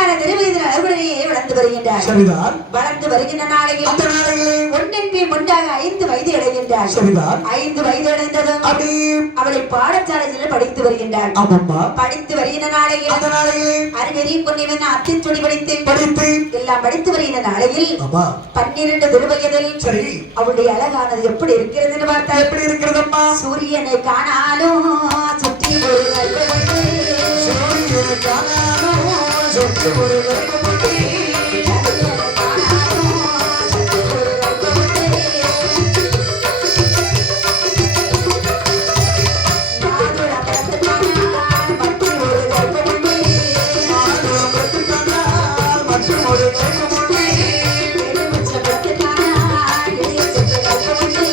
பதினாறு திருவயதில் அறுபடையே வளர்ந்து வருகின்றார். சரிதான். வளர்ந்து வருகின்ற நாளையில் அந்த நாளையிலே ஒன்றின் பின் ஒன்றாக 5 வயது அடைகின்றார். சரிதான். 5 வயது அடைந்ததும் அப்படி அவளை பாடசாலையில் படித்து வருகின்றார். ஆமாம்மா. படித்து வருகின்ற நாளையில் அந்த நாளையிலே அறிவெறி பொன்னிவன் அத்திச்சுடி படித்து எல்லாம் படித்து வருகின்ற நாளையில் 12 திருவயதில் சரி அவளுடைய அழகானது எப்படி இருக்கிறது பார்த்தா எப்படி இருக்கிறதம்மா? சூரியனை காணாலும் சுற்றி ஒரு கர்ப்பமுண்டு. சூரியனை காணாலும் சுற்றி ஒரு கர்ப்பமுண்டு. சூரியனை காணாலும் சுற்றி ஒரு கர்ப்பமுண்டு. மாதுளம் பழத்துக்கானால் மற்றும் ஒரு கர்ப்பமுண்டு. மாதுளம் பழத்துக்கானால் மற்றும் ஒரு கர்ப்பமுண்டு. எலுமிச்சை பழத்துக்கானால் இளையச்சத்து கர்ப்பமுண்டு.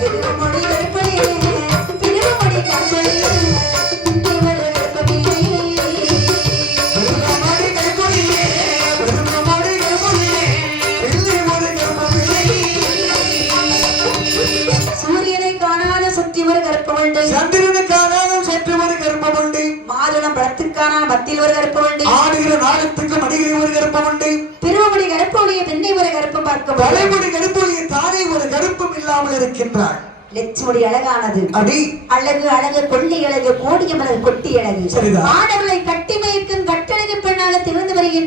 திருமுடி கற்பழியே, திருமுடி கற்பழியே, இவர் கற்பழியே. பெருமாடி கற்பழியே, பெருமாடி கற்பழியே, இல்லை ஒரு கற்பமில்லை. சூரியனை காணாத சுற்றி ஒரு கற்பமுண்டு. சந்திரனை காணாலும் சற்று ஒரு கர்ப்பமுண்டு. மாதுளம் பழத்துக்கானால் மத்தியில் ஒரு கற்பமுண்டு. ஆடுகிற நாளத்துக்கு மடிகிற ஒரு கர்ப்பமுண்டு. திருமுடி கற்பொழிய பெண்ணை ஒரு கற்பம் பார்க்க தலைமுடி கருப்பொழிய தானே ஒரு கருப்பம் இல்லாமல் இருக்கின்றாள். லட்சுமடி அழகானது. அடி அழகு அழகு கொள்ளி அழகு கோடிய மலர் கொட்டி அழகு. சரிதான். ஆடவர்களை கட்டி மயக்கும் கட்டழகு பெண்ணாக திகழ்ந்து வருகின்ற